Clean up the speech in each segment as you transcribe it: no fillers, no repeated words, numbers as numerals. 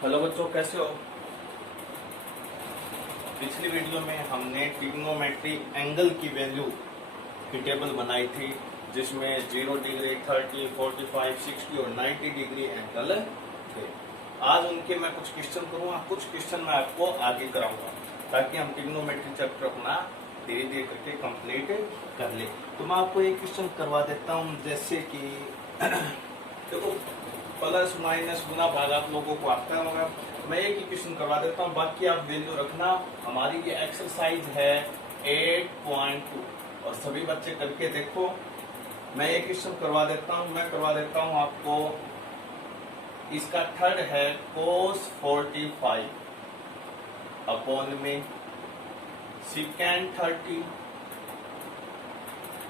Hello बच्चों, कैसे हो। पिछली वीडियो में हमने ट्रिग्नोमेट्री एंगल की वैल्यू की टेबल बनाई थी, जिसमें 0 डिग्री, 30, 45, 60 और 90 डिग्री एंगल थे। आज उनके मैं कुछ क्वेश्चन करूंगा, कुछ क्वेश्चन मैं आपको आगे कराऊंगा ताकि हम ट्रिग्नोमेट्री चैप्टर अपना धीरे धीरे करके कंप्लीट कर ले। तो मैं आपको एक क्वेश्चन करवा देता हूँ, जैसे कि देखो प्लस माइनस गुना भाग आप लोगों को आता होगा। मैं एक ही क्वेश्चन करवा देता हूँ, बाकी आप वैल्यू रखना। हमारी ये एक्सरसाइज है 8.2 और सभी बच्चे करके देखो। मैं एक क्वेश्चन करवा देता हूँ, मैं करवा देता हूँ आपको। इसका थर्ड है cos 45 अपॉन में सिकेंड 30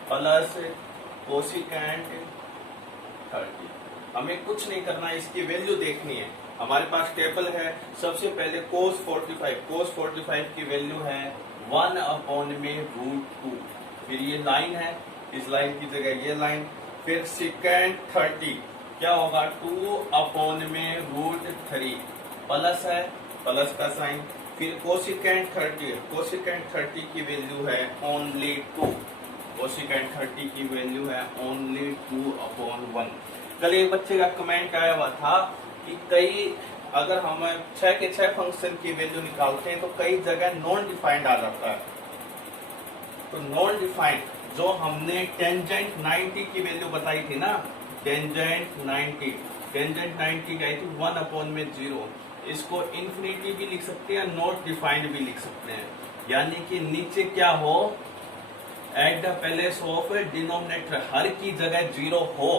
प्लस कोसिकेंट 30। हमें कुछ नहीं करना है, इसकी वैल्यू देखनी है। हमारे पास टेबल है। सबसे पहले cos 45 की वैल्यू है 1 अपॉन में √2। फिर ये लाइन है, इस लाइन की जगह ये लाइन। फिर सिकेंड 30 क्या होगा 2 अपॉन में √3 प्लस है, प्लस का साइन। फिर कोसिकेंट 30 की वैल्यू है ओनली 2। कोसिकेंट 30 की वैल्यू है ओनली 2 अपॉन 1। कल एक बच्चे का कमेंट आया हुआ था कि कई अगर हम 6 के 6 फंक्शन की वैल्यू निकालते हैं तो कई जगह नॉन डिफाइंड आ जाता है। तो नॉन डिफाइंड जो हमने टेंजेंट 90 की वैल्यू बताई थी ना, टेंजेंट 90 की आई थी 1 अपॉन में 0। इसको इन्फिनिटी भी लिख सकते हैं, नॉट डिफाइंड भी लिख सकते हैं। यानी कि नीचे क्या हो, at the place of denominator हर की जगह 0 हो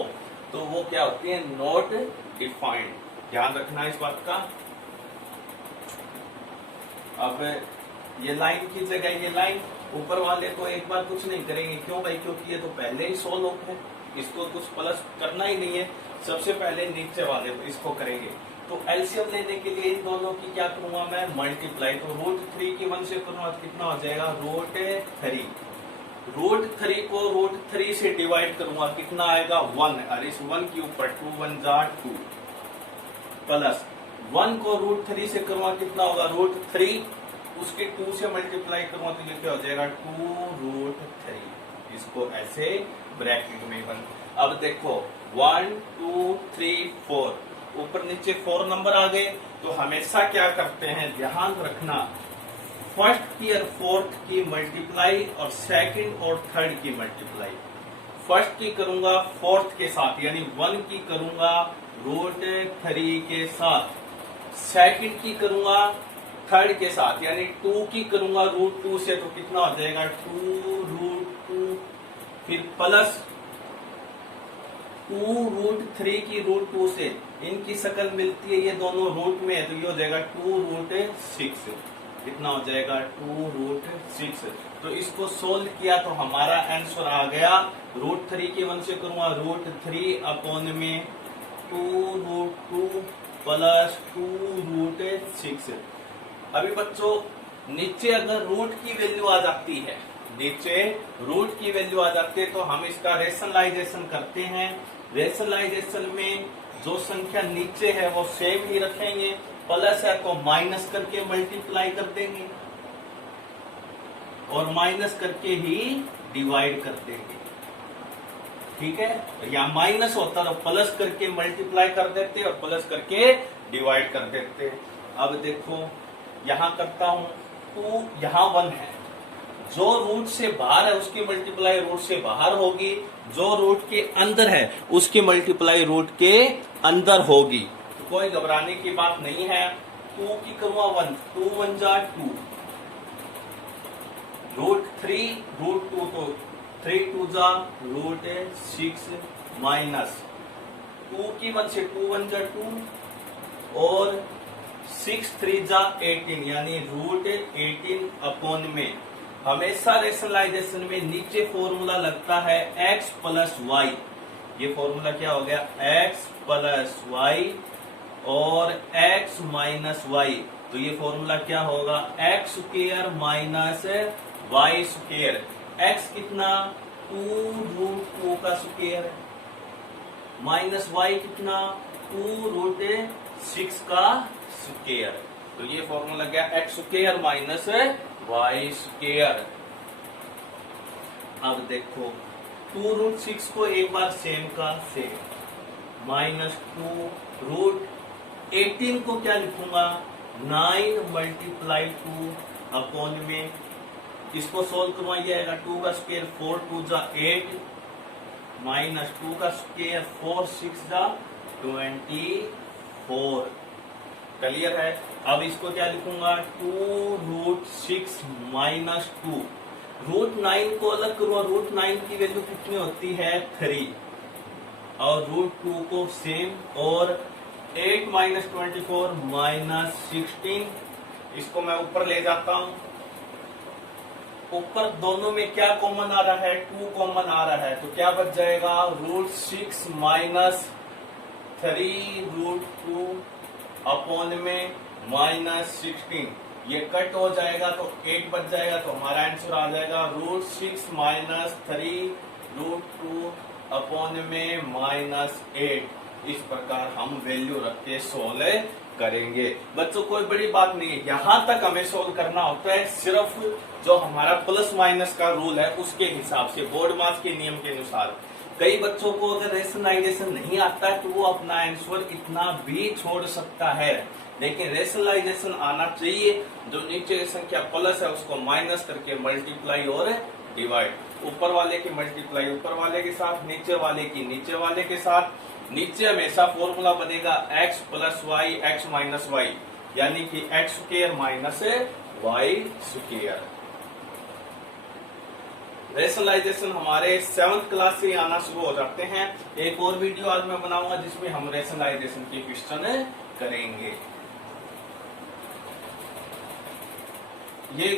तो वो क्या होती है, नॉट डिफाइंड। ध्यान रखना इस बात का। अब ये लाइन की जगह ये लाइन, ऊपर वाले को एक बार कुछ नहीं करेंगे। क्यों भाई? क्योंकि ये तो पहले ही 100 लोग हैं, इसको कुछ प्लस करना ही नहीं है। सबसे पहले नीचे वाले को इसको करेंगे। तो एलसीएम लेने के लिए इन दोनों की क्या करूंगा मैं, मल्टीप्लाई। तो √3 की 1 से करूंगा तो कितना हो जाएगा, √3। √3 को √3 से डिवाइड करूंगा, कितना आएगा 1। और इस 1 के ऊपर 2 1 जा 2 प्लस 1 को √3 से करूंगा, कितना होगा √3। उसके 2 से मल्टीप्लाई करूंगा तो ये क्या हो जाएगा 2√3। इसको ऐसे ब्रैकेट में बन। अब देखो 1 2 3 4 ऊपर नीचे 4 नंबर आ गए। तो हमेशा क्या करते हैं, ध्यान रखना, फर्स्ट की और फोर्थ की मल्टीप्लाई और सेकंड और थर्ड की मल्टीप्लाई। फर्स्ट की करूंगा फोर्थ के साथ, यानी 1 की करूंगा √3 के साथ। सेकंड की करूंगा थर्ड के साथ, यानी 2 की करूंगा √2 से। तो कितना हो जाएगा 2√2। फिर प्लस 2√3 की √2 से, इनकी शकल मिलती है, ये दोनों रूट में है तो ये हो जाएगा 2√6। कितना हो जाएगा 2√6। तो इसको सोल्व किया तो हमारा आंसर आ गया √3 की 1 से करूंगा √3 अपॉन में 2√2 प्लस 2√6। अभी बच्चों नीचे अगर रूट की वैल्यू आ जाती है, नीचे रूट की वैल्यू आ जाती है तो हम इसका रेशनलाइजेशन करते हैं। रेशनलाइजेशन में जो संख्या नीचे है वो सेम ही रखेंगे, प्लस है तो माइनस करके मल्टीप्लाई कर देंगे और माइनस करके ही डिवाइड कर देंगे। ठीक है, या माइनस होता तो प्लस करके मल्टीप्लाई कर देते और प्लस करके डिवाइड कर देते। अब देखो यहां करता हूं, 2 यहां 1 है, जो रूट से बाहर है उसकी मल्टीप्लाई रूट से बाहर होगी, जो रूट के अंदर है उसकी मल्टीप्लाई रूट के अंदर होगी। तो कोई घबराने की बात नहीं है। 2 की करूंगा 1, 2 1 जा 2, √3 √2 तो 3 2 जा √6 माइनस 2 की 1 से 2 1 जा 2 और 6 3 जा 18, यानी √18 अपॉन में। हमेशा रेशनलाइजेशन में नीचे फॉर्मूला लगता है x प्लस वाई। ये फॉर्मूला क्या हो गया, x प्लस वाई और x माइनस वाई। तो ये फॉर्मूला क्या होगा, x square minus y square. x कितना 2√2 का स्क्वायर माइनस वाई कितना 2√6 का स्क्वायर। तो ये फॉर्मूला गया x square minus y square. अब देखो 2√6 को एक बार सेम का सेम माइनस 2√18 को क्या लिखूंगा 9 मल्टीप्लाई 2 अपॉन में, इसको सोल्व करवाइए आएगा 2 का स्क्वायर 4 2 जा 8 माइनस 2 का स्क्वायर 4 6 जा 24। क्लियर है। अब इसको क्या लिखूंगा 2√6 माइनस 2, √9 को अलग करो, √9 की वैल्यू कितनी होती है 3 और √2 को सेम, और 8 माइनस 24 माइनस 16, इसको मैं ऊपर ले जाता हूं। ऊपर दोनों में क्या कॉमन आ रहा है 2 कॉमन आ रहा है, तो क्या बच जाएगा √6 माइनस 3√2 अपॉन में माइनस 16, ये कट हो जाएगा तो 8 बच जाएगा, तो हमारा आंसर आ जाएगा √6 माइनस 3√2 अपॉन में माइनस 8। इस प्रकार हम वैल्यू रख के सोल्व करेंगे। बच्चों कोई बड़ी बात नहीं है, यहां तक हमें सोल्व करना होता है सिर्फ जो हमारा प्लस माइनस का रूल है उसके हिसाब से, बोर्ड मास के नियम के अनुसार। कई बच्चों को अगर रेशनलाइजेशन नहीं आता है तो वो अपना आंसर इतना भी छोड़ सकता है, लेकिन रेशनलाइजेशन आना चाहिए। जो नीचे की संख्या प्लस है उसको माइनस करके मल्टीप्लाई और डिवाइड, ऊपर वाले की मल्टीप्लाई ऊपर वाले के साथ, नीचे वाले की नीचे वाले के साथ। नीचे हमेशा फॉर्मूला बनेगा x plus y x minus y, यानी कि x square minus y square. Rationalization हमारे 7th क्लास से आना शुरू हो जाते हैं। एक और वीडियो आज मैं बनाऊंगा जिसमें हम रेशनलाइजेशन के क्वेश्चन करेंगे। ये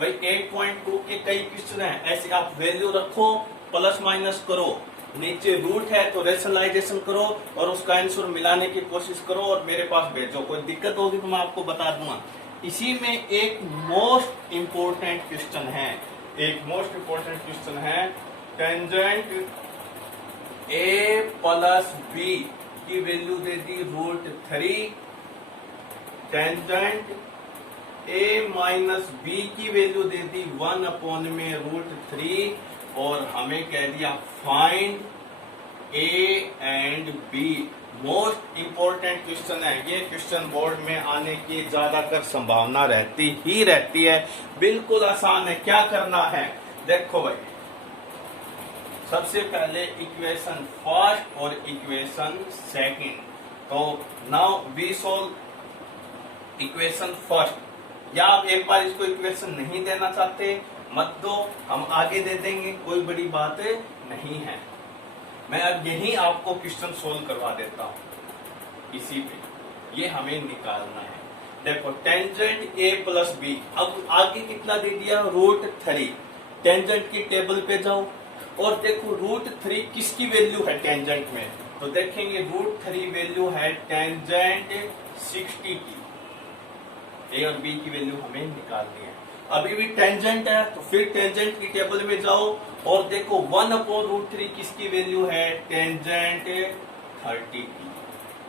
भाई 8.2 के कई क्वेश्चन हैं, ऐसे आप वैल्यू रखो, प्लस माइनस करो, नीचे रूट है तो रेशनलाइजेशन करो और उसका आंसर मिलाने की कोशिश करो और मेरे पास भेजो। कोई दिक्कत होगी तो मैं आपको बता दूंगा। इसी में एक मोस्ट इंपोर्टेंट क्वेश्चन है, एक मोस्ट इंपोर्टेंट क्वेश्चन है, टेंजेंट a प्लस b की value they the √3, tangent a minus b की वैल्यू दे दी 1 अपॉन में √3, और हमें कह दिया find a and b। Most important question है ये, क्वेश्चन बोर्ड में आने की ज्यादातर संभावना रहती ही रहती है। बिल्कुल आसान है, क्या करना है देखो भाई, सबसे पहले इक्वेशन फर्स्ट और इक्वेशन सेकंड। तो now we solve equation first, या आप एक बार इसको इक्वेशन नहीं देना चाहते मत दो, हम आगे दे देंगे, कोई बड़ी बात नहीं है। मैं अब यही आपको क्वेश्चन सोल्व करवा देता हूं, इसी पे ये हमें निकालना है। देखो टेंजेंट a प्लस बी, अब आगे कितना दे दिया √3, टेंजेंट की टेबल पे जाओ और देखो √3 किसकी वैल्यू है टेंजेंट में, तो देखेंगे √3 वैल्यू है टेंजेंट 60 की, a और b की वैल्यू हमें निकालनी है। अभी भी टेंजेंट है तो फिर टेंजेंट की टेबल में जाओ और देखो 1 अपॉन √3 किसकी वैल्यू है टेंजेंट 30 की।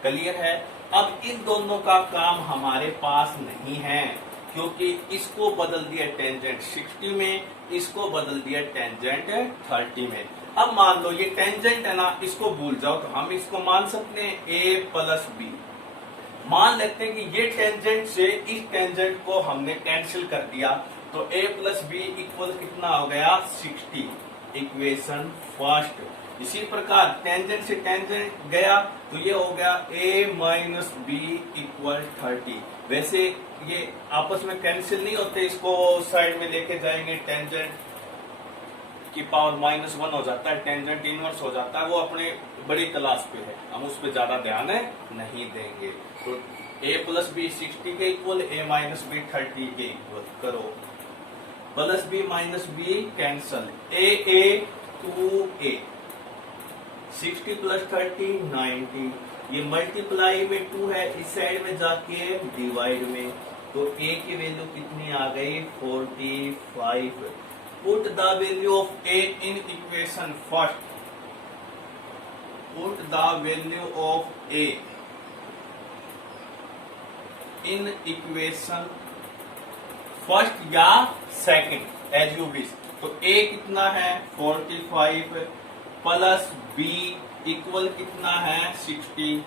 क्लियर है। अब इन दोनों का काम हमारे पास नहीं है, क्योंकि इसको बदल दिया टेंजेंट 60 में, इसको बदल दिया टेंजेंट 30 में। अब मान लो ये टेंजेंट है ना, इसको भूल जाओ, तो हम इसको मान सकते हैं a प्लस बी। मान लेते हैं कि ये टेंजेंट से इस टेंजेंट को हमने कैंसिल कर दिया, तो a प्लस बी इक्वल कितना हो गया 60, इक्वेशन फर्स्ट। इसी प्रकार टेंजेंट से टेंजेंट गया तो ये हो गया a माइनस बी इक्वल 30। वैसे ये आपस में कैंसिल नहीं होते, इसको साइड में लेके जाएंगे, टेंजेंट की पावर -1 हो जाता है, टेंजेंट इनवर्स हो जाता है, वो अपने बड़ी क्लास पे है, हम उस पर ज्यादा ध्यान नहीं देंगे। तो a प्लस बी 60 के इक्वल, a माइनस बी 30 के इक्वल करो, plus B minus B cancel, a 2a, 60 प्लस 30 90, ये मल्टीप्लाई में 2 है, इस साइड में जाके डिवाइड में, तो a की वैल्यू कितनी आ गई 45। Put the value of a in equation first, put the value of a in equation first या सेकंड एज यू विश। तो a कितना है 45 प्लस b इक्वल कितना है 60,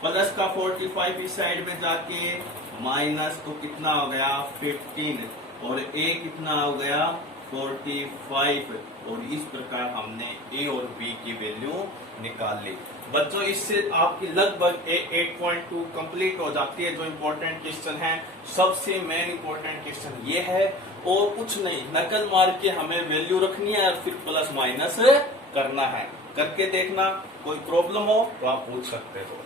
प्लस का 45 इस साइड में जाके माइनस, तो कितना हो गया 15, और a कितना हो गया 45, और इस प्रकार हमने a और b की वैल्यू निकाल ली। बच्चों इससे आपकी लगभग 8.2 कंप्लीट हो जाती है। जो इम्पोर्टेंट क्वेश्चन है, सबसे मेन इम्पोर्टेंट क्वेश्चन ये है, और कुछ नहीं, नकल मार के हमें वैल्यू रखनी है और फिर प्लस माइनस करना है। करके देखना, कोई प्रॉब्लम हो तो आप पूछ सकते हो।